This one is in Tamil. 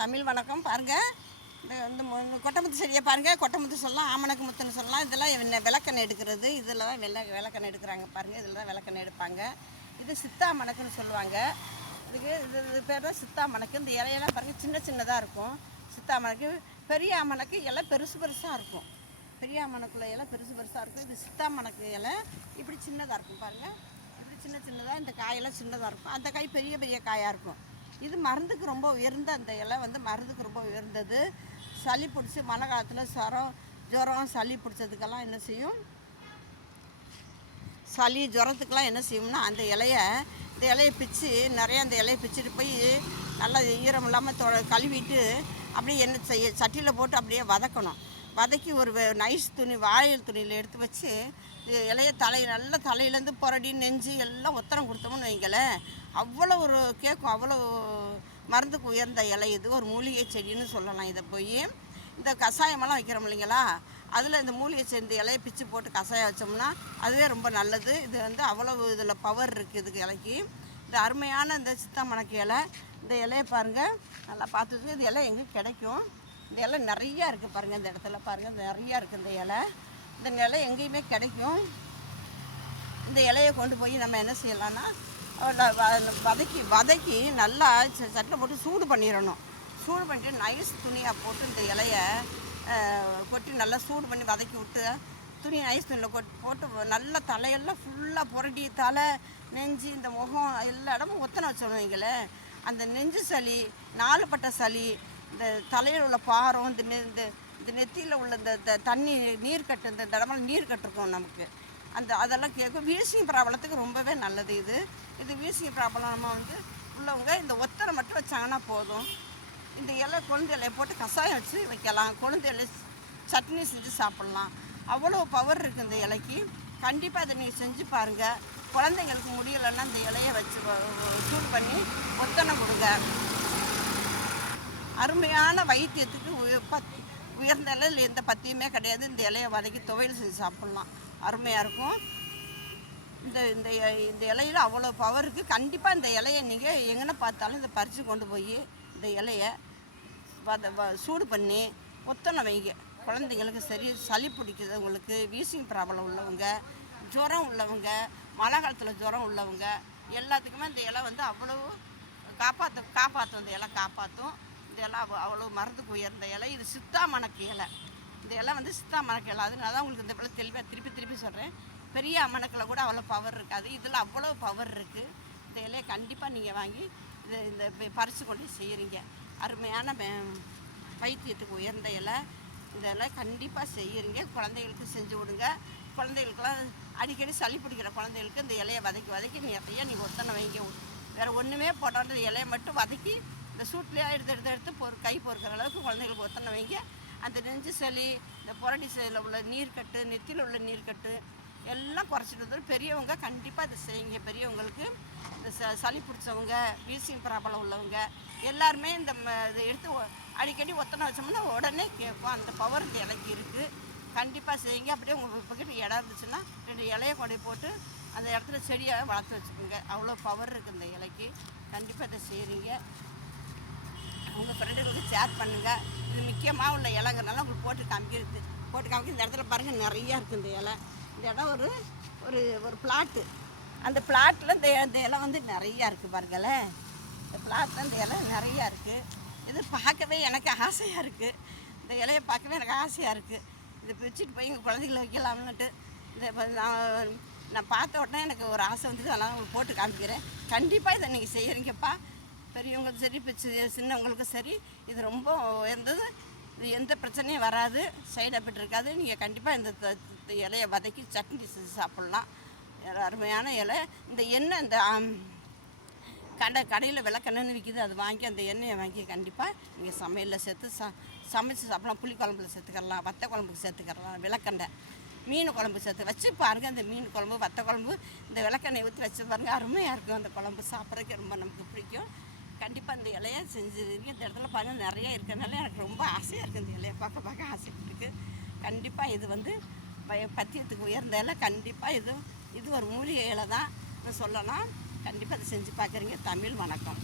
தமிழ் வணக்கம் பாருங்கள் இந்த இந்த கொட்டமுத்து செடியை பாருங்கள் கொட்டமுத்து சொல்லலாம் ஆமணக்கு முத்துன்னு சொல்லலாம். இதெல்லாம் என்ன விளக்கெண்ணெய் எடுக்கிறது. இதில் தான் வெள்ள விளக்கெண்ணெய் எடுக்கிறாங்க பாருங்கள் இதில் தான் விளக்கெண்ணெய் எடுப்பாங்க. இது சித்தா மணக்குன்னு சொல்லுவாங்க. இதுக்கு இது இது பேர் தான் சித்தா மணக்கு. இந்த இலையெல்லாம் பாருங்கள் சின்ன சின்னதாக இருக்கும். சித்தா மணக்கு. பெரிய மணக்கு இலை பெருசு பெருசாக இருக்கும். பெரிய ஆமணக்குள்ள இலை பெருசு பெருசாக இருக்கும். இது சித்தா மணக்கு இலை. இப்படி சின்னதாக இருக்கும் பாருங்கள் இப்படி சின்ன சின்னதாக இந்த காயெல்லாம் சின்னதாக இருக்கும். அந்த காய் பெரிய பெரிய காயாக இருக்கும். இது மருந்துக்கு ரொம்ப உயர்ந்த அந்த இலை வந்து மருந்துக்கு ரொம்ப உயர்ந்தது. சளி பிடிச்சி மழை காலத்தில் சரம் ஜுரம் சளி பிடிச்சதுக்கெல்லாம் என்ன செய்யும்? சளி ஜுரத்துக்கெல்லாம் என்ன செய்யும்னா அந்த இலையை இந்த இலையை பிச்சு நிறைய அந்த இலையை பிச்சுட்டு போய் நல்லா ஈரம் இல்லாமல் தொ கழுவிட்டு அப்படியே என்ன செய்ய சட்டியில் போட்டு அப்படியே வதக்கணும். வதக்கி ஒரு நைஸ் துணி வாழை துணியில் எடுத்து வச்சு இலைய தலை நல்ல தலையிலேருந்து புரடி நெஞ்சு எல்லாம் உத்தரம் கொடுத்தோம்னு வைங்களேன். அவ்வளோ ஒரு கேட்கும் அவ்வளோ மருந்துக்கு உயர்ந்த இலை இது. ஒரு மூலிகை செடின்னு சொல்லலாம் இதை போய். இந்த கஷாயமெல்லாம் வைக்கிறோம் இல்லைங்களா? அதில் இந்த மூலிகை செடி இந்த இலையை பிச்சு போட்டு கஷாயம் வச்சோம்னா அதுவே ரொம்ப நல்லது. இது வந்து அவ்வளவு இதில் பவர் இருக்குது இதுக்கு இலைக்கு. இந்த அருமையான இந்த சித்தாமணக்கு இலை இந்த இலையை பாருங்கள் நல்லா பார்த்துட்டு இந்த இலை எங்கே கிடைக்கும்? இந்த இலை நிறையா இருக்குது பாருங்கள் இந்த இடத்துல பாருங்கள் நிறையா இருக்குது இந்த இலை. இந்த இலை எங்கேயுமே கிடைக்கும். இந்த இலையை கொண்டு போய் நம்ம என்ன செய்யலாம்னா வதக்கி வதக்கி நல்லா ச- சட்டில் போட்டு சூடு பண்ணிடணும். சூடு பண்ணிட்டு நைஸ் துணியாக போட்டு இந்த இலையை கொட்டி நல்லா சூடு பண்ணி வதக்கி விட்டு துணி நைஸ் துணியில் கொட்டி போட்டு நல்லா தலையெல்லாம் ஃபுல்லாக புரட்டி தலை நெஞ்சு இந்த முகம் எல்லா இடமும் ஒத்தனை வச்சிடணும் அந்த நெஞ்சு சளி நாலுப்பட்ட சளி இந்த தலையில் உள்ள பாரம் இந்த நெ- இந்த இந்த நெத்தியில் உள்ள இந்த த- தண்ணி நீர் கட்டு இந்த இடமெல்லாம் நீர் கட்டிருக்கோம் நமக்கு. அந்த அதெல்லாம் கேட்கும். வீசிங் ப்ராப்ளத்துக்கு ரொம்பவே நல்லது இது. இது வீசிங் ப்ராப்ளம் வந்து உள்ளவங்க இந்த ஒத்தரை மட்டும் வச்சாங்கன்னா போதும். இந்த இலை கொழுந்து இலையை போட்டு கஷாயம் வச்சு வைக்கலாம். கொழுந்து இலை சட்னி செஞ்சு சாப்பிட்லாம். அவ்வளோ பவர் இருக்குது இந்த இலைக்கு. கண்டிப்பாக அதை நீங்கள் செஞ்சு பாருங்கள் குழந்தைங்களுக்கு முடியலைன்னா இந்த இலையை வச்சு சூடு பண்ணி ஒத்தனை கொடுங்க. அருமையான வைத்தியத்துக்கு உயர்ந்த இலையில் எந்த பத்தியுமே கிடையாது. இந்த இலையை வதக்கி துவையல் செஞ்சு சாப்பிட்லாம். அருமையாக இருக்கும். இந்த இந்த இந்த இலையில அவ்வளோ பவர் இருக்குது கண்டிப்பாக இந்த இலையை நீங்கள் எங்கே பார்த்தாலும் இதை பறித்து கொண்டு போய் இந்த இலையை வத வ- சூடு பண்ணி ஒத்தனை வைங்க. குழந்தைங்களுக்கு சரி சளி பிடிக்கிறவங்களுக்கு வீசிங் ப்ராப்ளம் உள்ளவங்க ஜுரம் உள்ளவங்க மழை காலத்தில் ஜுரம் உள்ளவங்க எல்லாத்துக்குமே இந்த இலை வந்து அவ்வளோ காப்பாற்ற காப்பாற்றும் இந்த இலை காப்பாற்றும் இந்த இலை அவ்வளோ மருந்துக்கு உயர்ந்த இலை. இது சித்தா மணக்கு இலை. இந்த இலை வந்து சித்தா மணக்கு இலை. அதனால தான் உங்களுக்கு இந்த பிள்ளை தெளிவாக திருப்பி திருப்பி சொல்கிறேன் பெரிய அம்மனுக்கில் கூட அவ்வளோ பவர் இருக்காது. இதில் அவ்வளோ பவர் இருக்குது இந்த இலையை கண்டிப்பாக நீங்கள் வாங்கி இது இந்த பறித்து கொண்டு செய்கிறீங்க அருமையான பைத்தியத்துக்கு உயர்ந்த இலை. இதெல்லாம் கண்டிப்பாக செய்கிறீங்க குழந்தைகளுக்கு செஞ்சு விடுங்க குழந்தைகளுக்கெல்லாம் அடிக்கடி சளி பிடிக்கிற குழந்தைகளுக்கு இந்த இலையை வதக்கி வதக்கி நிறைய நீங்கள் ஒத்தனை வைங்க. வேறு ஒன்றுமே போட்டாலும் இந்த இலையை மட்டும் வதக்கி இந்த சூட்லேயே எடுத்து எடுத்து எடுத்து பொறு கை பொறுக்கிற அளவுக்கு குழந்தைகளுக்கு ஒத்தனை வைங்க. அந்த நெஞ்சு சளி இந்த புரடி சளியில் உள்ள நீர்க்கட்டு நெத்தியில் உள்ள நீர்க்கட்டு எல்லாம் குறைச்சிட்டு வந்து பெரியவங்க கண்டிப்பாக இதை செய்யுங்க. பெரியவங்களுக்கு இந்த ச சளி பிடிச்சவங்க வீசிங் ப்ராப்ளம் உள்ளவங்க எல்லாருமே இந்த ம- இதை எடுத்து அடிக்கடி ஒத்தனை வச்சோம்னா உடனே கேட்கும். அந்த பவர் இந்த இலைக்கு இருக்குது கண்டிப்பாக செய்யுங்க. அப்படியே உங்கள் பக்கத்து இடம் இருந்துச்சுன்னா ரெண்டு இலையை கொண்டு போட்டு அந்த இடத்துல செடியை வளர்த்து வச்சுக்கோங்க. அவ்வளோ பவர் இருக்குது இந்த இலைக்கு. கண்டிப்பாக இதை செய்கிறீங்க உங்கள் ஃப்ரெண்டுகளுக்கு ஷேர் பண்ணுங்கள் இது முக்கியமாக உள்ள இலைங்கிறனால உங்களுக்கு போட்டு காமிக்கிறது போட்டு காமிக்க இந்த இடத்துல பாருங்கள் நிறையா இருக்குது இந்த இலை. இந்த இடம் ஒரு ஒரு ஒரு பிளாட்டு அந்த பிளாட்டில் இந்த இந்த இலை வந்து நிறையா இருக்குது பாருங்களே இந்த பிளாட்டில் இந்த இலை நிறையா இருக்குது இது பார்க்கவே எனக்கு ஆசையாக இருக்குது இந்த இலையை பார்க்கவே எனக்கு ஆசையாக இருக்குது இதை பிரிச்சுட்டு போய் எங்கள் குழந்தைகளை வைக்கலாம்னுட்டு. இந்த நான் நான் பார்த்த உடனே எனக்கு ஒரு ஆசை வந்து அதெல்லாம் உங்களுக்கு போட்டு காமிக்கிறேன். கண்டிப்பாக இதை நீங்கள் செய்கிறீங்கப்பா பெரியவங்களுக்கும் சரி இப்போ சின்னவங்களுக்கும் சரி இது ரொம்ப உயர்ந்தது. இது எந்த பிரச்சனையும் வராது. சைடு எஃபெக்ட் இருக்காது. நீங்கள் கண்டிப்பாக இந்த இலையை வதக்கி சட்னி செஞ்சு சாப்பிட்லாம். அருமையான இலை. இந்த எண்ணெய் இந்த கடை கடையில் விளக்கெண்ணெய்னு விற்கிது அது வாங்கி அந்த எண்ணெயை வாங்கி கண்டிப்பாக நீங்கள் சமையலில் சேர்த்து ச சமைச்சு சாப்பிடலாம். புளி குழம்புல சேர்த்துக்கலாம். வத்த குழம்புக்கு சேர்த்துக்கலாம். விளக்கெண்ணெய். மீன் குழம்பு சேர்த்து வச்சு பாருங்கள் அந்த மீன் குழம்பு வத்த குழம்பு இந்த விளக்கெண்ணெய் ஊற்றி வச்சு பாருங்கள் அருமையாக இருக்கும். அந்த குழம்பு சாப்பிட்றதுக்கு ரொம்ப நமக்கு பிடிக்கும். கண்டிப்பாக இந்த இலையை செஞ்சுருங்க இந்த இடத்துல பணம் நிறைய இருக்கிறனால எனக்கு ரொம்ப ஆசையாக இருக்குது இந்த இலையை பார்க்க பார்க்க ஆசைப்பட்டுருக்கு. கண்டிப்பாக இது வந்து பத்தியத்துக்கு உயர்ந்த இலை. கண்டிப்பாக இது இது ஒரு மூலிகை இலை தான் சொல்லலாம். கண்டிப்பாக அதை செஞ்சு பார்க்குறீங்க. தமிழ் வணக்கம்.